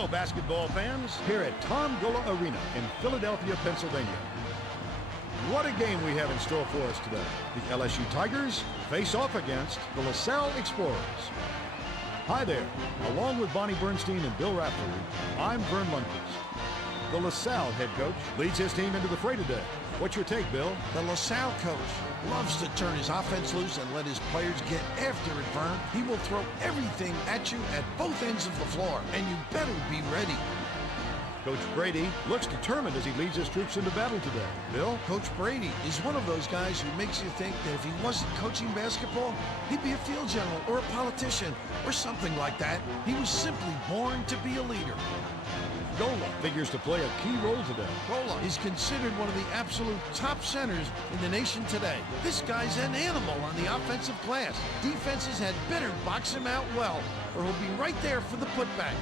Hello, basketball fans, here at Gola Arena in Philadelphia, Pennsylvania. What a game we have in store for us today. The LSU Tigers face off against the LaSalle Explorers. Hi there. Along with Bonnie Bernstein and Bill Raftery, I'm Vern Lundquist. The LaSalle head coach leads his team into the fray today. What's your take, Bill? The LaSalle coach loves to turn his offense loose and let his players get after it, Vern. He will throw everything at you at both ends of the floor, and you better be ready. Coach Brady looks determined as he leads his troops into battle today. Bill? Coach Brady is one of those guys who makes you think that if he wasn't coaching basketball, he'd be a field general or a politician or something like that. He was simply born to be a leader. Gola figures to play a key role today. Gola is considered one of the absolute top centers in the nation today. This guy's an animal on the offensive glass. Defenses had better box him out well, or he'll be right there for the putback.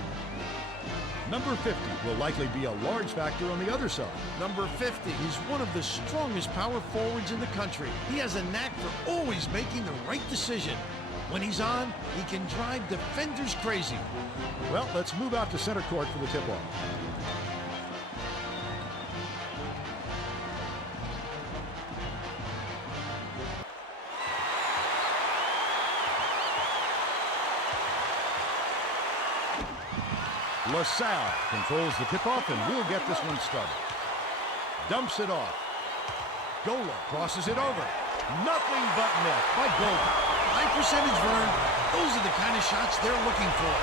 Number 50 will likely be a large factor on the other side. Number 50 is one of the strongest power forwards in the country. He has a knack for always making the right decision. When he's on, he can drive defenders crazy. Well, let's move out to center court for the tip-off. LaSalle controls the tip-off, and we'll get this one started. Dumps it off. Gola crosses it over. Nothing but net by Gola. High percentage, Vern. Those are the kind of shots they're looking for.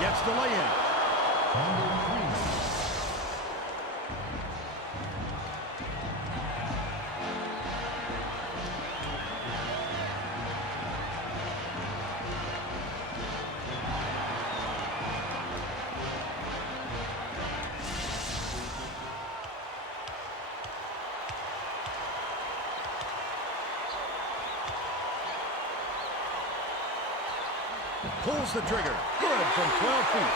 Gets the lay-in. Pulls the trigger. Good from 12 feet.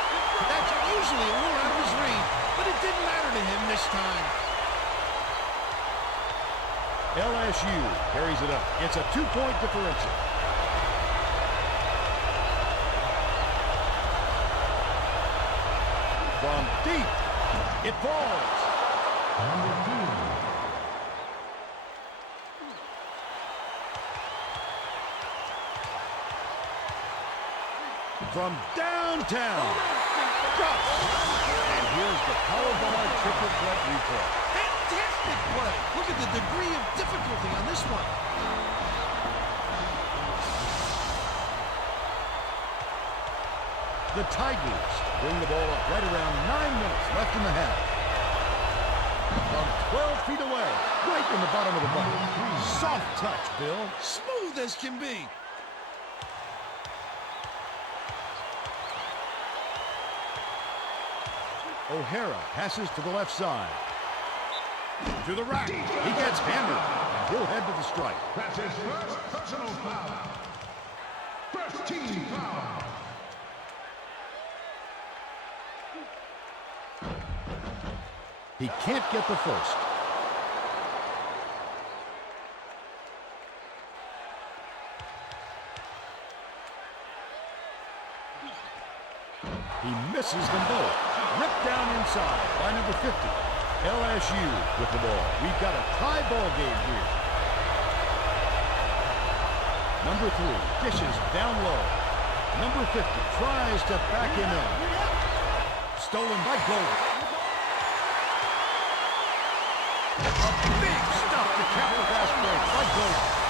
That's usually a little out of his range, but it didn't matter to him this time. LSU carries it up. It's a 2-point differential. From deep, it falls. From downtown. Drops. And here's the Powerball triple threat replay. Fantastic play. Look at the degree of difficulty on this one. The Tigers bring the ball up right around 9 minutes left in the half. From 12 feet away, right in the bottom of the bucket. Soft touch, Bill. Smooth as can be. O'Hara passes to the left side. To the rack. He gets hammered, and he'll head to the strike. That's his first personal foul. First team foul. He can't get the first. He misses them both. Ripped down inside by number 50. LSU with the ball. We've got a tie ball game here. Number 3 dishes down low. Number 50 tries to back him in. Stolen by Gola. A big stuff to cap the fast break by Gola.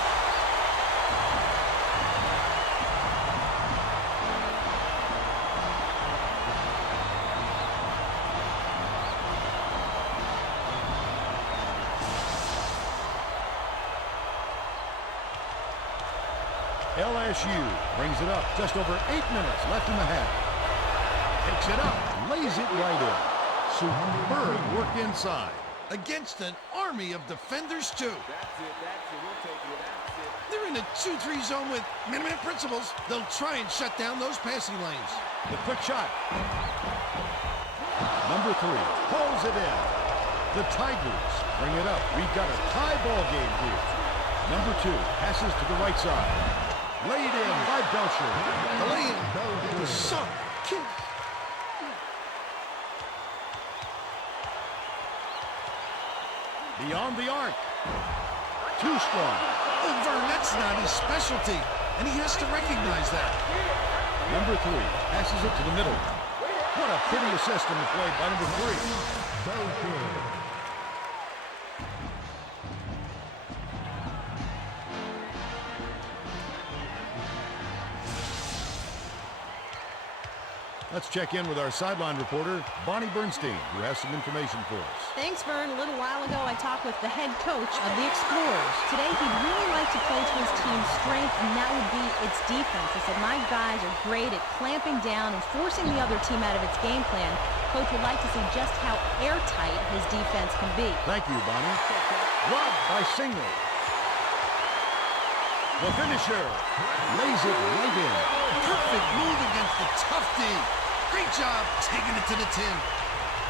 LSU brings it up. Just over 8 minutes left in the half. Picks it up. Lays it right in. Superb work inside. Against an army of defenders, too. That's it. We'll take it. That's it. They're in a 2-3 zone with minute principles. They'll try and shut down those passing lanes. The quick shot. Number 3 pulls it in. The Tigers bring it up. We've got a tie ball game here. Number 2 passes to the right side. Laid in by Belcher. The lay-in. The sunk kick. Beyond the arc. Too strong. Oh, Vern, that's not his specialty, and he has to recognize that. Number 3 passes it to the middle. What a pretty assist in the play by number 3. Let's check in with our sideline reporter, Bonnie Bernstein, who has some information for us. Thanks, Vern. A little while ago, I talked with the head coach of the Explorers. Today, he'd really like to play to his team's strength, and that would be its defense. He said, my guys are great at clamping down and forcing the other team out of its game plan. Coach would like to see just how airtight his defense can be. Thank you, Bonnie. Robbed by Single. The finisher lays it right in. Perfect move against the tough D. Great job taking it to the 10.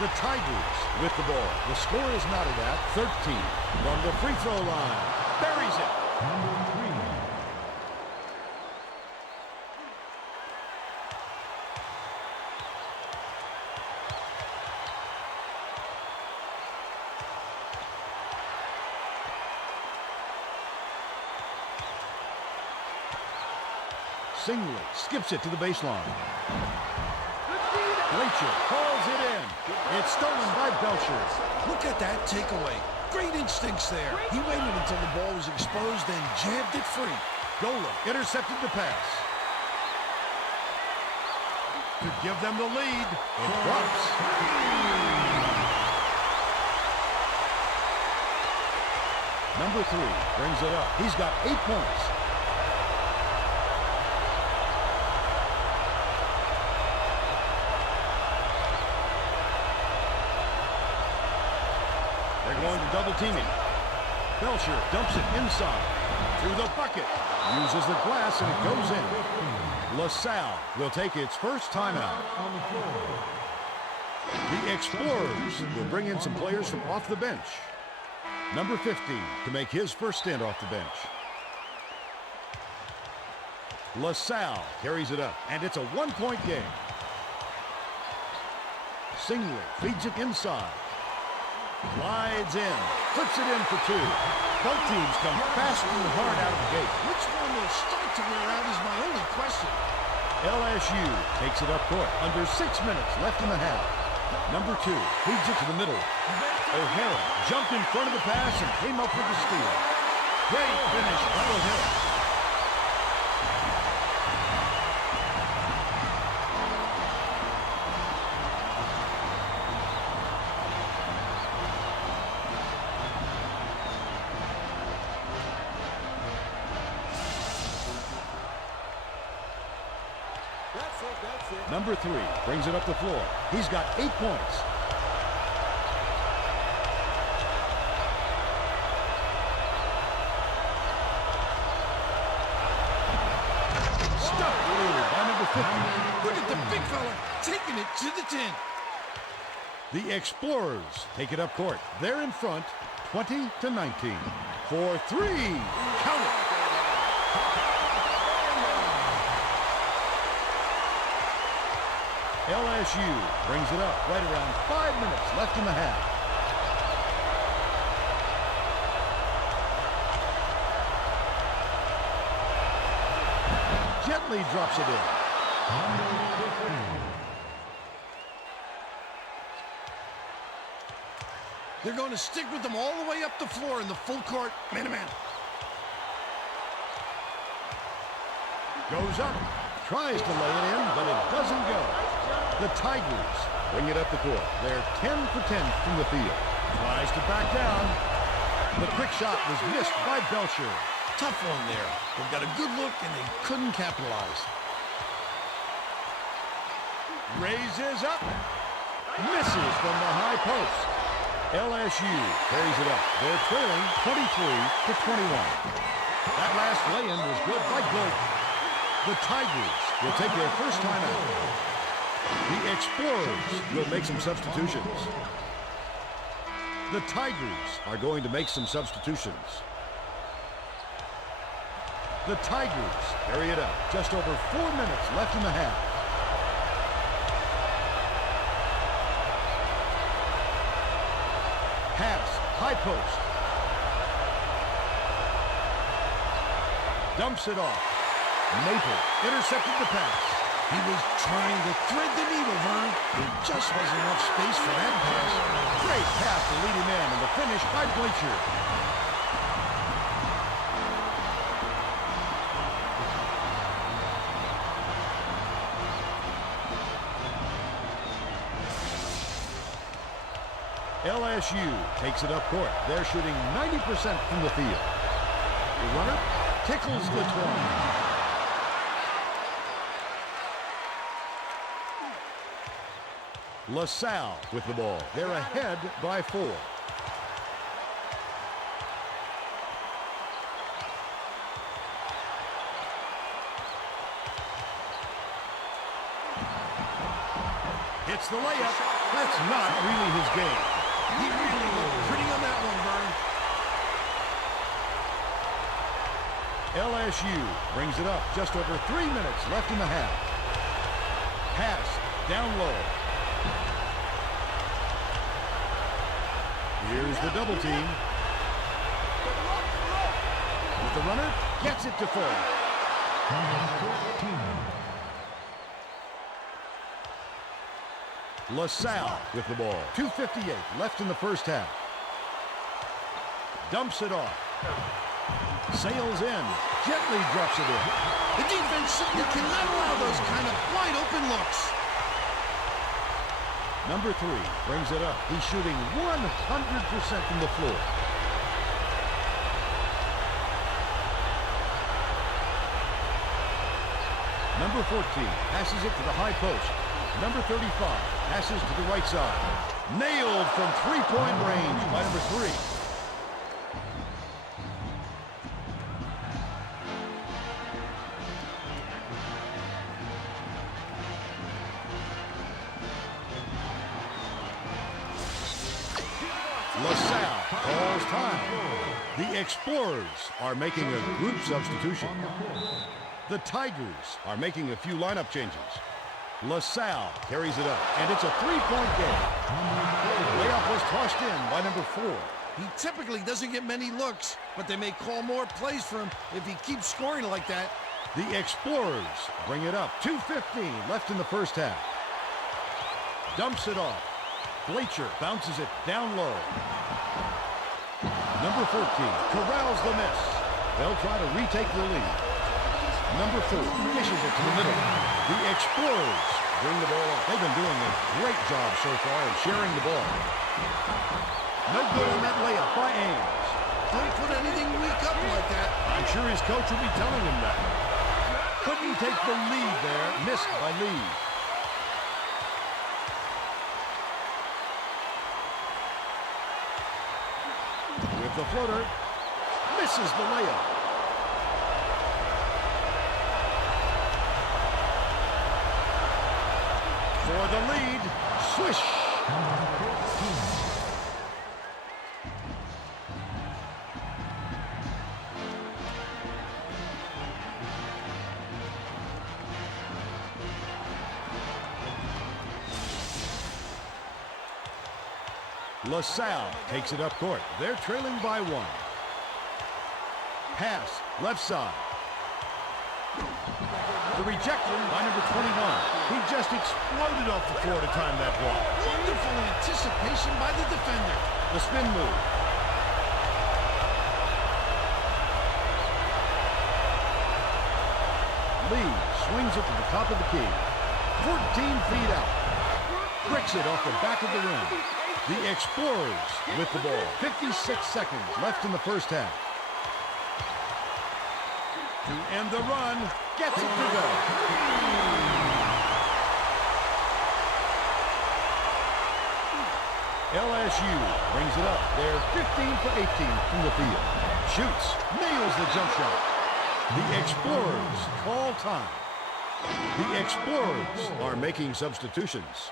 The Tigers with the ball. The score is knotted at 13. From the free throw line. Buries it. Number 3. Singley skips it to the baseline. Glacier calls it in. It's stolen by Belcher. Look at that takeaway. Great instincts there. He waited until the ball was exposed, then jabbed it free. Gola intercepted the pass. To give them the lead. It drops. Number 3 brings it up. He's got 8 points. They're going to double teaming. Belcher dumps it inside. Through the bucket. Uses the glass and it goes in. LaSalle will take its first timeout. The Explorers will bring in some players from off the bench. Number 15 to make his first stint off the bench. LaSalle carries it up, and it's a 1-point game. Singley feeds it inside. Glides in, puts it in for 2. Both teams come fast and hard out of the gate. Which one will start to wear out is my only question. LSU takes it up court under 6 minutes left in the half. Number 2 feeds it to the middle. O'Hara jumped in front of the pass and came up with the steal. Great finish by O'Hara. Number 3 brings it up the floor. He's got 8 points. Stuck through by number 50. Look at the big fella taking it to the 10. The Explorers take it up court. They're in front, 20-19. For 3. Count it. LSU brings it up right around 5 minutes left in the half. Gently drops it in. They're going to stick with them all the way up the floor in the full court man-to-man. Goes up, tries to lay it in, but it doesn't go. The Tigers bring it up the court. They're 10 for 10 from the field. Tries to back down. The quick shot was missed by Belcher. Tough one there. They've got a good look, and they couldn't capitalize. Raises up. Misses from the high post. LSU carries it up. They're trailing 23-21. That last lay-in was good by Gola. The Tigers will take their first time out. The Explorers will make some substitutions. The Tigers are going to make some substitutions. The Tigers carry it up. Just over 4 minutes left in the half. Pass, high post. Dumps it off. Maple intercepted the pass. He was trying to thread the needle, Vern. There just wasn't enough space for that pass. Great pass to lead him in, and the finish by Bleacher. LSU takes it up court. They're shooting 90% from the field. The runner tickles the twine. LaSalle with the ball. They're ahead by 4. Hits the layup. That's not really his game. He really looked pretty on that one, Vern. LSU brings it up. Just over 3 minutes left in the half. Pass down low. Here's the double team. With the runner, gets it to fall. LaSalle with the ball. 2:58 left in the first half. Dumps it off. Sails in. Gently drops it in. The defense simply cannot allow those kind of wide open looks. Number 3 brings it up. He's shooting 100% from the floor. Number 14 passes it to the high post. Number 35 passes to the right side. Nailed from three-point range by number 3. LaSalle calls time. The Explorers are making a group substitution. The Tigers are making a few lineup changes. LaSalle carries it up, and it's a three-point game. Layup was tossed in by number 4. He typically doesn't get many looks, but they may call more plays for him if he keeps scoring like that. The Explorers bring it up. 2:15 left in the first half. Dumps it off. Bleacher bounces it down low. Number 14 corrals the miss. They'll try to retake the lead. Number 4 dishes it to the middle. The Explorers bring the ball up. They've been doing a great job so far in sharing the ball. No good on that layup by Ames. Don't put anything weak up like that. I'm sure his coach will be telling him that. Couldn't take the lead there. Missed by Lee. With the floater. Misses the layup. For the lead. Swish. LaSalle takes it up court. They're trailing by 1. Pass, left side. The rejection by number 21. He just exploded off the floor to time that ball. Wonderful anticipation by the defender. The spin move. Lee swings it to the top of the key. 14 feet out. Bricks it off the back of the rim. The Explorers with the ball. 56 seconds left in the first half. To end the run, gets it to go. LSU brings it up. They're 15 for 18 from the field. Shoots, nails the jump shot. The Explorers call time. The Explorers are making substitutions.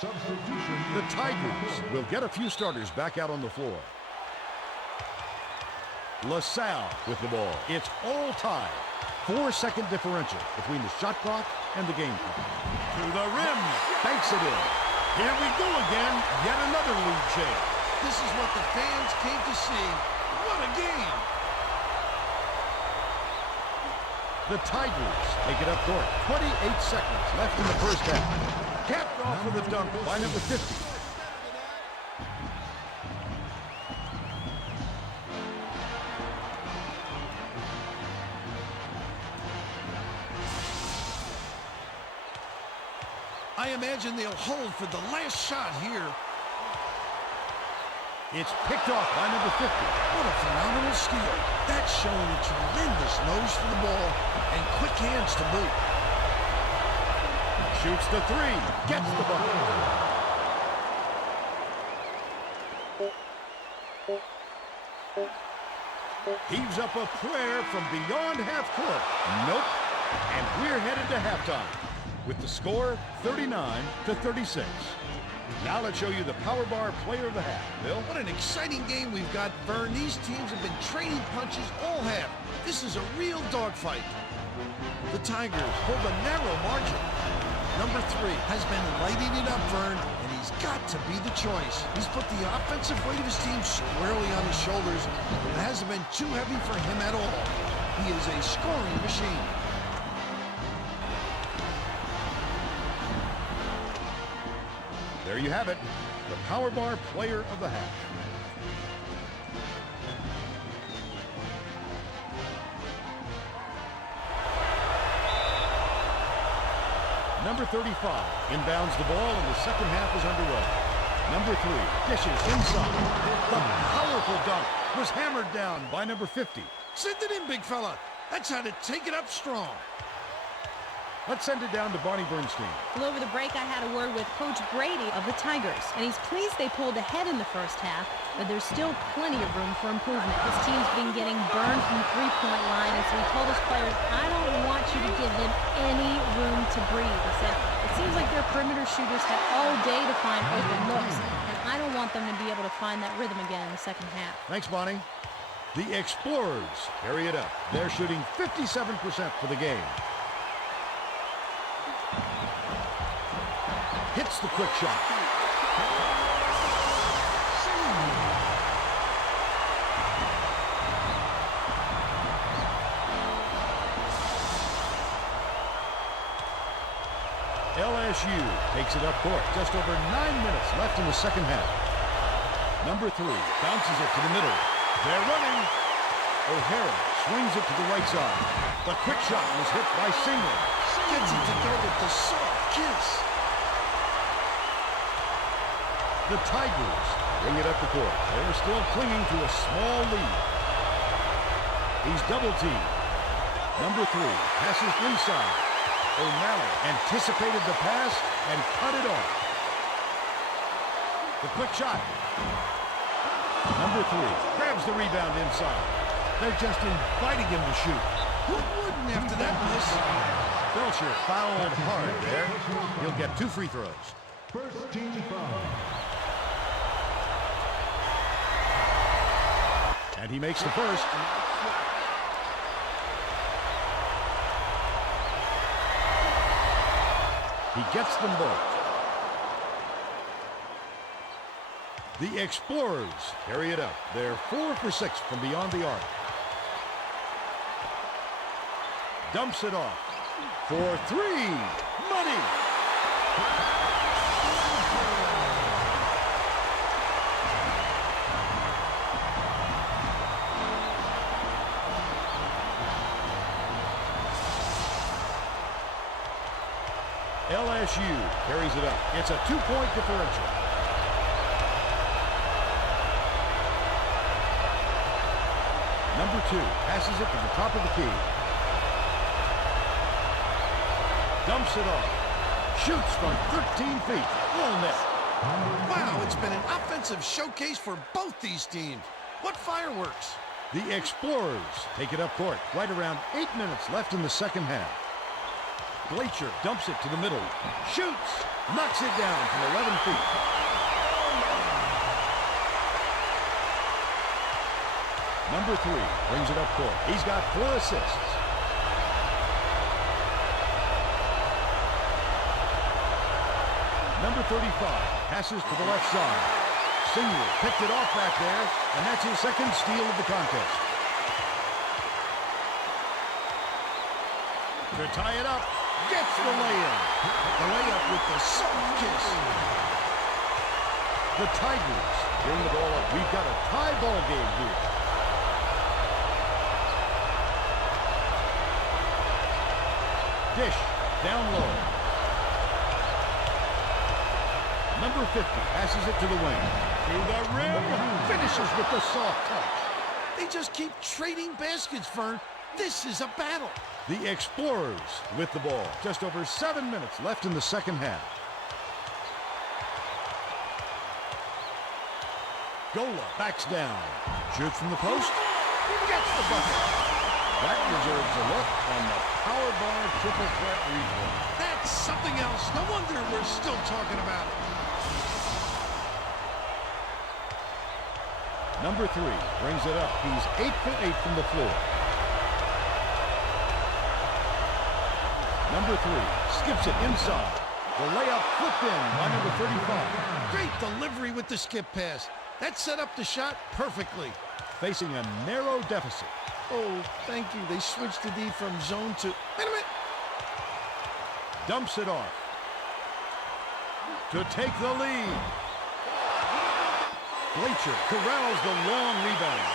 Substitution. The Tigers will get a few starters back out on the floor. LaSalle with the ball. It's all tied. 4-second differential between the shot clock and the game clock. To the rim. Banks it in. Here we go again. Yet another lead change. This is what the fans came to see. What a game! The Tigers take it up court. 28 seconds left in the first half. Capped off with a dunk by number 50. I imagine they'll hold for the last shot here. It's picked off by number 50. What a phenomenal steal. That's showing a tremendous nose for the ball and quick hands to boot. Shoots the three. Gets the bucket. Heaves up a prayer from beyond half court. Nope. And we're headed to halftime with the score 39-36. Now let's show you the Power Bar player of the half. Bill? What an exciting game we've got, Vern. These teams have been trading punches all half. This is a real dogfight. The Tigers hold a narrow margin. Number 3 has been lighting it up, Vern, and he's got to be the choice. He's put the offensive weight of his team squarely on his shoulders, but it hasn't been too heavy for him at all. He is a scoring machine. There you have it, the Power Bar player of the half. Number 35 inbounds the ball and the second half is underway. Number 3 dishes inside. The powerful dunk was hammered down by number 50. Send it in, big fella. That's how to take it up strong. Let's send it down to Barney Bernstein. Well, over the break, I had a word with Coach Brady of the Tigers, and he's pleased they pulled ahead in the first half, but there's still plenty of room for improvement. His team's been getting burned from the three-point line, and so he told his players, I don't want you to give them any room to breathe. He said, it seems like their perimeter shooters had all day to find open looks, and I don't want them to be able to find that rhythm again in the second half. Thanks, Bonnie. The Explorers carry it up. They're shooting 57% for the game. Hits the quick shot. LSU takes it up court. Just over 9 minutes left in the second half. Number 3 bounces it to the middle. They're running. O'Hara swings it to the right side. The quick shot was hit by Single. Gets it to go with the soft kiss. The Tigers bring it up the court. They're still clinging to a small lead. He's double-teamed. Number 3 passes inside. O'Malley anticipated the pass and cut it off. The quick shot. Number 3 grabs the rebound inside. They're just inviting him to shoot. Who wouldn't after that miss? Belcher fouled hard there. He'll get 2 free throws. First team foul. And he makes the first. He gets them both. The Explorers carry it up. They're 4 for 6 from beyond the arc. Dumps it off. For 3. Money. LSU carries it up. It's a 2-point differential. Number 2 passes it to the top of the key. Dumps it off. Shoots from 13 feet. Full net. Wow, it's been an offensive showcase for both these teams. What fireworks. The Explorers take it up court. Right around 8 minutes left in the second half. Glacier dumps it to the middle. Shoots. Knocks it down from 11 feet. Number 3 brings it up court. He's got 4 assists. Number 35 passes to the left side. Senior picked it off back there, and that's his second steal of the contest. To tie it up, gets the lay-in. The layup with the soft kiss. The Tigers bring the ball up. We've got a tie ball game here. Dish down low. Number 50 passes it to the wing. Through the rim, finishes with the soft touch. They just keep trading baskets, Vern. This is a battle. The Explorers with the ball. Just over 7 minutes left in the second half. Gola backs down. Shoots from the post. Gets the bucket. That deserves a look on the power bar triple threat replay. That's something else. No wonder we're still talking about it. Number 3 brings it up. He's 8 for 8 from the floor. Number 3 skips it inside. The layup flipped in by number 35. Great delivery with the skip pass. That set up the shot perfectly. Facing a narrow deficit. Oh, thank you. They switched the D from zone to... Wait a minute. Dumps it off. To take the lead. Glacier corrals the long rebound.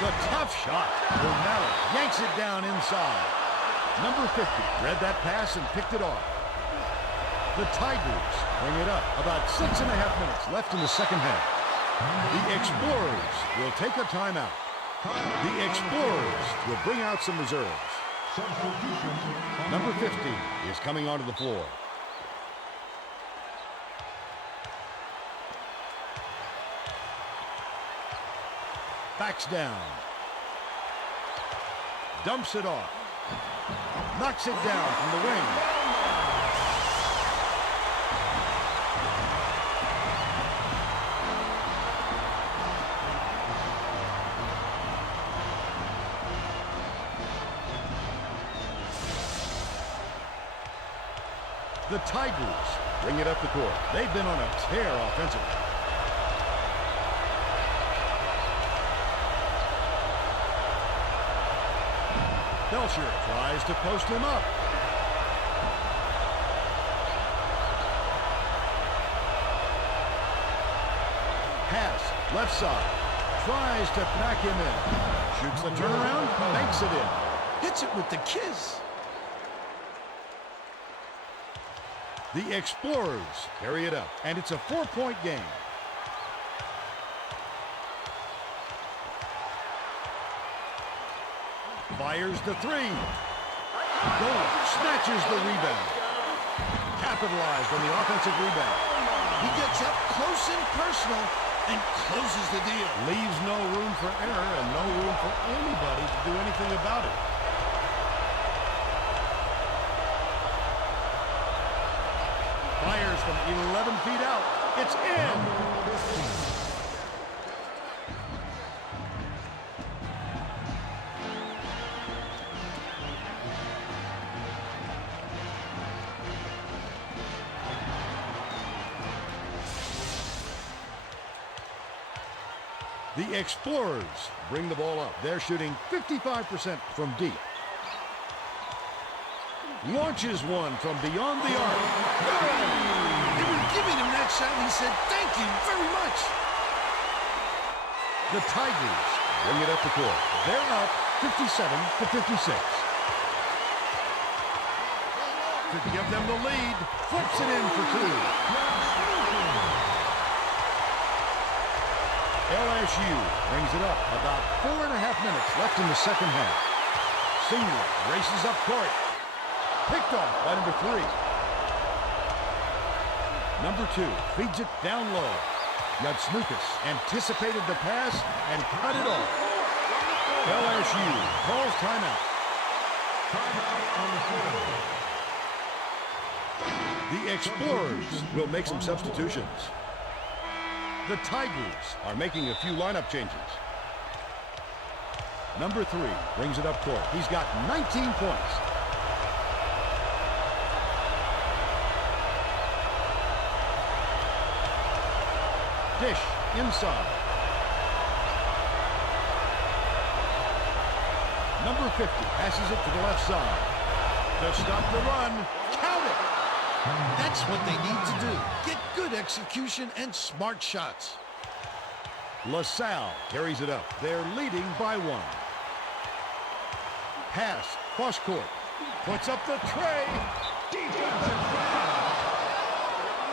The tough shot. O'Malley yanks it down inside. Number 50 read that pass and picked it off. The Tigers bring it up. About 6.5 minutes left in the second half. The Explorers will take a timeout. The Explorers will bring out some reserves. Number 50 is coming onto the floor. Backs down. Dumps it off. Knocks it down from the wing. The Tigers bring it up the court. They've been on a tear offensively. Belcher tries to post him up. Pass, left side. Tries to back him in. Shoots the turnaround, banks it in. Hits it with the kiss. The Explorers carry it up, and it's a 4-point game. Fires the 3. Gola snatches the rebound. Capitalized on the offensive rebound. He gets up close and personal and closes the deal. Leaves no room for error and no room for anybody to do anything about it. Fires from 11 feet out. It's in. The Explorers bring the ball up. They're shooting 55% from deep. Launches one from beyond the arc. They were giving him that shot and he said, "Thank you very much." The Tigers bring it up the court. They're up 57-56. To give them the lead, flips it in for 2. LSU brings it up. About 4.5 minutes left in the second half. Senior races up court. Picked off by number 3. Number 2 feeds it down low. Yatsnukas anticipated the pass and cut it off. LSU calls timeout. on the field. The Explorers will make some substitutions. The Tigers are making a few lineup changes. Number 3 brings it up court. He's got 19 points. Dish inside. Number 50 passes it to the left side. To stop the run, count it! That's what they need to do. Get good execution and smart shots. LaSalle carries it up. They're leading by 1. Pass, cross court. Puts up the tray. Defensive foul.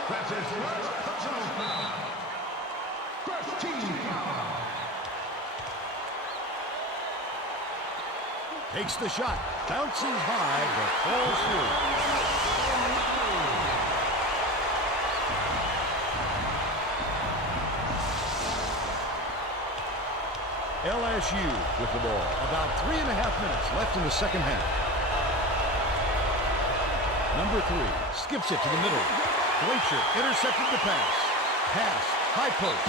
That's his first personal foul. First team foul. Takes the shot. Bounces high, but falls through. LSU with the ball. About 3.5 minutes left in the second half. Number 3 skips it to the middle. Glacier intercepted the pass. Pass, high post.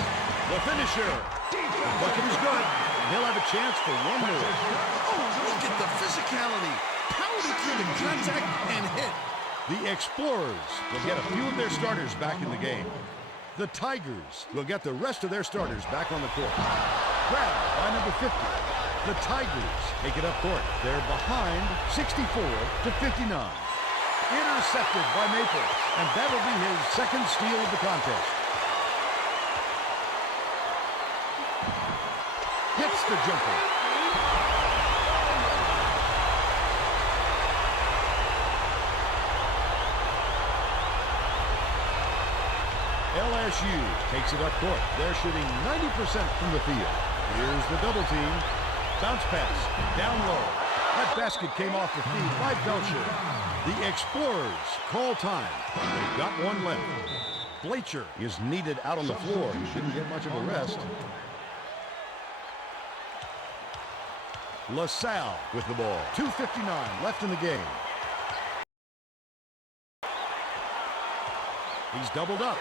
The finisher. The bucket is good. He'll have a chance for one more. Oh, look at the physicality. Pounded through the contact and hit. The Explorers will get a few of their starters back in the game. The Tigers will get the rest of their starters back on the court. Grabbed by number 50. The Tigers take it up court. They're behind 64 to 59. Intercepted by Maple, and that'll be his second steal of the contest. Hits the jumper. LSU takes it up court. They're shooting 90% from the field. Here's the double team. Bounce pass. Down low. That basket came off the feed by Belcher. The Explorers call time. They've got one left. Glacier is needed out on the floor. He didn't get much of a rest. LaSalle with the ball. 2:59 left in the game. He's doubled up.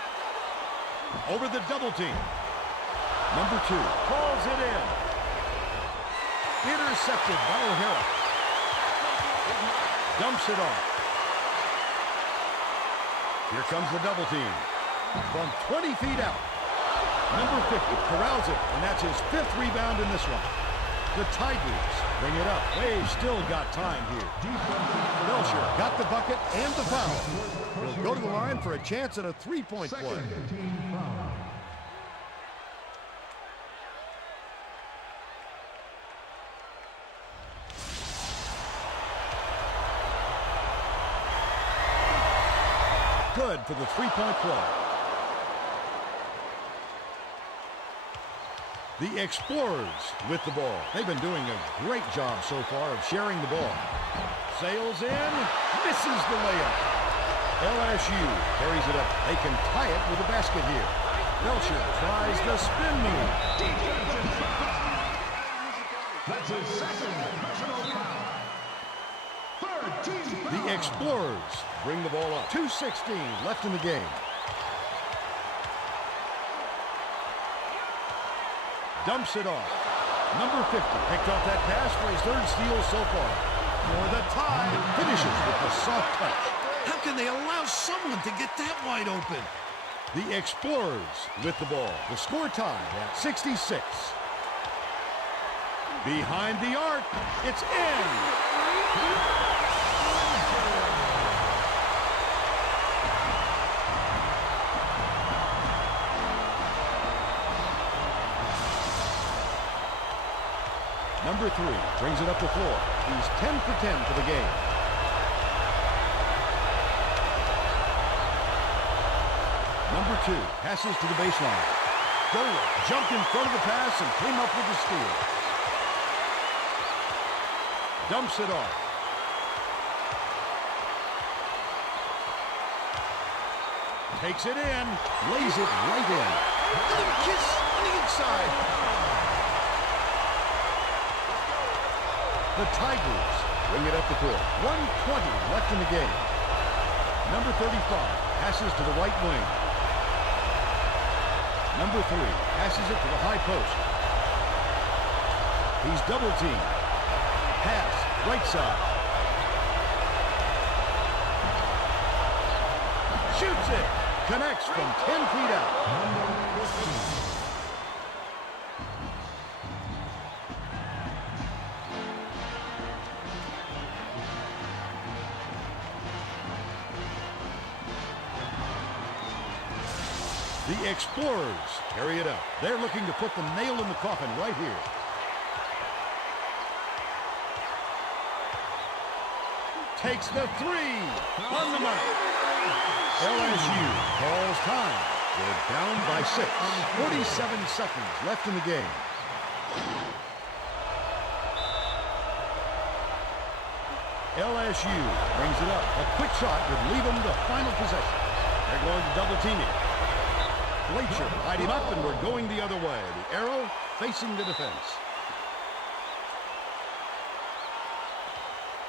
Over the double team. Number 2 calls it in. Intercepted by O'Hara. Dumps it off. Here comes the double team. From 20 feet out. Number 50 corrals it, and that's his 5th rebound in this one. The Tigers bring it up. They've still got time here. Belcher got the bucket and the foul. He'll go to the line for a chance at a three-point play. Team foul. Good for the three-point play. The Explorers with the ball. They've been doing a great job so far of sharing the ball. Sails in, misses the layup. LSU carries it up. They can tie it with a basket here. Belcher tries the spin move. Defensive foul. That's his second personal foul. Third team foul. The Explorers bring the ball up. 2:16 left in the game. Dumps it off. Number 50 picked off that pass for his 3rd steal so far. For the tie, finishes with a soft touch. How can they allow someone to get that wide open? The Explorers with the ball. The score tied at 66. Behind the arc, it's in. Number 3 brings it up the floor. He's 10 for 10 for the game. Number 2 passes to the baseline. Gola jumped in front of the pass and came up with the steal. Dumps it off. Takes it in. Lays it right in. A little kiss on the inside. The Tigers bring it up the court. 1:20 left in the game. Number 35 passes to the right wing. Number 3 passes it to the high post. He's double teamed. Pass, right side. Shoots it. Connects from 10 feet out. The Explorers carry it up. They're looking to put the nail in the coffin right here. Takes the 3 on the mark. LSU calls time. They're down by 6. 47 seconds left in the game. LSU brings it up. A quick shot would leave them the final possession. They're going to double team it. Glacier tied him up, and we're going the other way. The arrow facing the defense.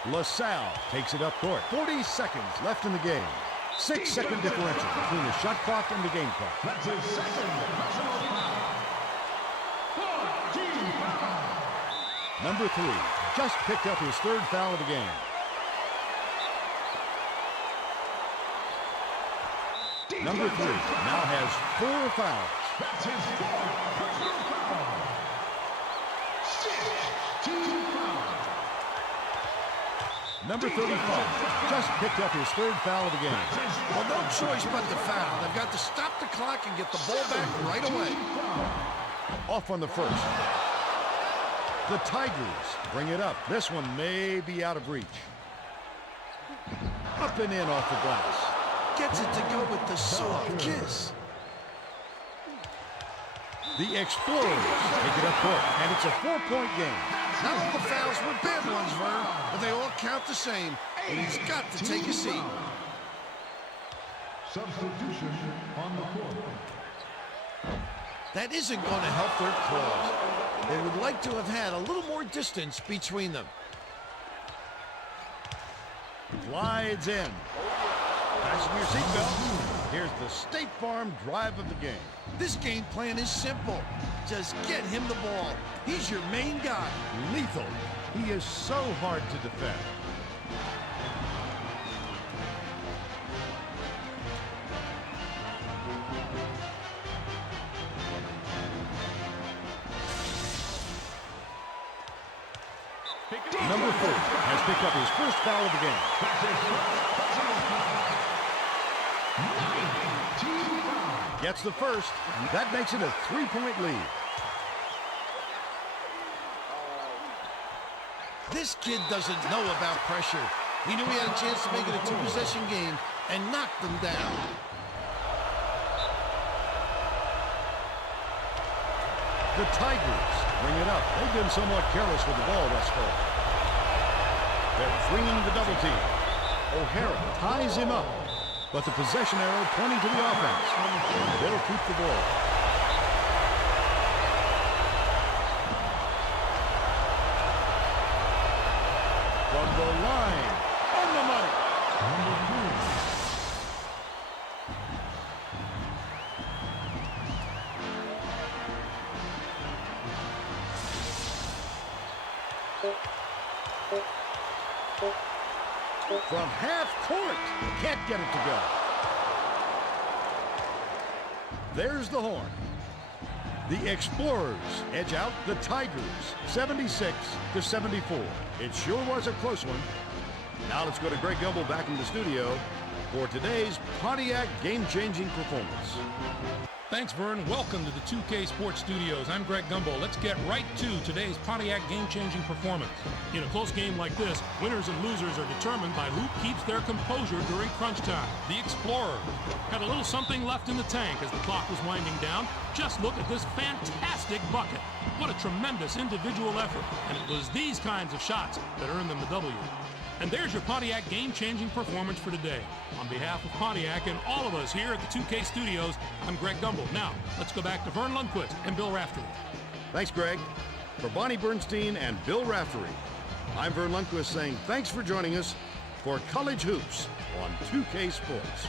LaSalle takes it up court. 40 seconds left in the game. 6-second differential between the shot clock and the game clock. That's his second personal foul. 14 foul. Number 3 just picked up his 3rd foul of the game. Number 3 now has 4 fouls. That's his 4th personal foul. 16 fouls. Number 35 just picked up his 3rd foul of the game. Well, no choice but to foul. They've got to stop the clock and get the ball back right away. Off on the first. The Tigers bring it up. This one may be out of reach. Up and in off the glass. Gets it to go with the soft kiss. The Explorers take it up court, and it's a 4-point game. Not all the fouls were bad ones, Vern, but they all count the same. And he's got to take a seat. Substitution on the court. That isn't going to help their cause. They would like to have had a little more distance between them. Glides in. Fasten your seatbelt. Here's the State Farm drive of the game. This game plan is simple. Just get him the ball. He's your main guy. Lethal. He is so hard to defend. Number 4 has picked up his 1st foul of the game. Gets the first. That makes it a 3-point lead. This kid doesn't know about pressure. He knew he had a chance to make it a 2-possession game and knocked them down. The Tigers bring it up. They've been somewhat careless with the ball thus far. They're bringing the double team. O'Hara ties him up, but the possession arrow pointing to the offense. They'll keep the ball. From the line, on the money. From half court, can't get it to go. There's the horn. The Explorers edge out the Tigers, 76-74. It sure was a close one. Now let's go to Greg Gumbel back in the studio for today's Pontiac game-changing performance. Thanks, Vern. Welcome to the 2K Sports Studios. I'm Greg Gumbel. Let's get right to today's Pontiac game-changing performance. In a close game like this, winners and losers are determined by who keeps their composure during crunch time. The Explorer had a little something left in the tank as the clock was winding down. Just look at this fantastic bucket. What a tremendous individual effort. And it was these kinds of shots that earned them the W. And there's your Pontiac game-changing performance for today. On behalf of Pontiac and all of us here at the 2K Studios, I'm Greg Gumbel. Now, let's go back to Vern Lundquist and Bill Raftery. Thanks, Greg. For Bonnie Bernstein and Bill Raftery, I'm Vern Lundquist saying thanks for joining us for College Hoops on 2K Sports.